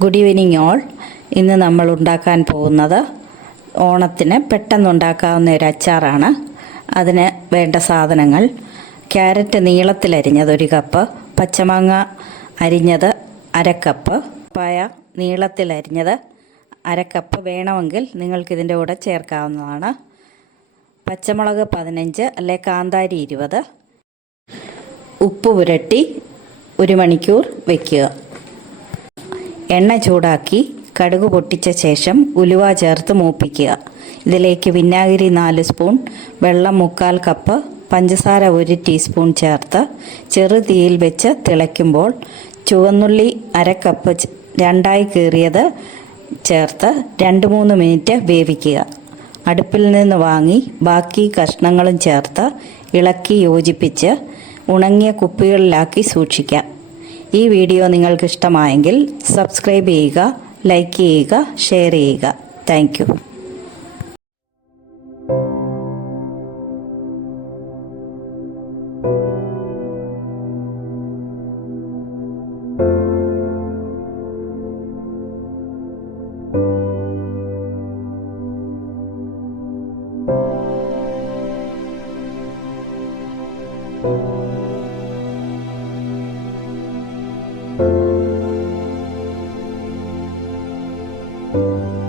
Good evening all. ഇന്ന് നമ്മൾ ഉണ്ടാക്കാൻ പോകുന്നത് ഓണത്തിന് പെട്ടെന്നുണ്ടാക്കാവുന്ന ഒരു അച്ചാറാണ്. അതിന് വേണ്ട സാധനങ്ങൾ: ക്യാരറ്റ് നീളത്തിലരിഞ്ഞത് 1 കപ്പ്, പച്ചമാങ്ങ അരിഞ്ഞത് 1/2 കപ്പ്, പപ്പായ നീളത്തിലരിഞ്ഞത് 1/2 കപ്പ്, വേണമെങ്കിൽ നിങ്ങൾക്കിതിൻ്റെ കൂടെ ചേർക്കാവുന്നതാണ്. പച്ചമുളക് 15 അല്ലെ കാന്താരി 20. ഉപ്പ് പുരട്ടി 1 മണിക്കൂർ വയ്ക്കുക. എണ്ണ ചൂടാക്കി കടുക് പൊട്ടിച്ച ശേഷം ഉലുവ ചേർത്ത് മൂപ്പിക്കുക. ഇതിലേക്ക് വിനാഗിരി 4 സ്പൂൺ, വെള്ളം 1/4 കപ്പ്, പഞ്ചസാര 1 ടീസ്പൂൺ ചേർത്ത് ചെറു തീയിൽ വെച്ച് തിളയ്ക്കുമ്പോൾ ചുവന്നുള്ളി 1/2 കപ്പ് രണ്ടായി കീറിയത് ചേർത്ത് 2-3 മിനിറ്റ് വേവിക്കുക. അടുപ്പിൽ നിന്ന് വാങ്ങി ബാക്കി കഷ്ണങ്ങളും ചേർത്ത് ഇളക്കി യോജിപ്പിച്ച് ഉണങ്ങിയ കുപ്പികളിലാക്കി സൂക്ഷിക്കാം. ഈ വീഡിയോ നിങ്ങൾക്ക് ഇഷ്ടമായെങ്കിൽ സബ്സ്ക്രൈബ് ചെയ്യുക, ലൈക്ക് ചെയ്യുക, ഷെയർ ചെയ്യുക. Thank you. Thank you.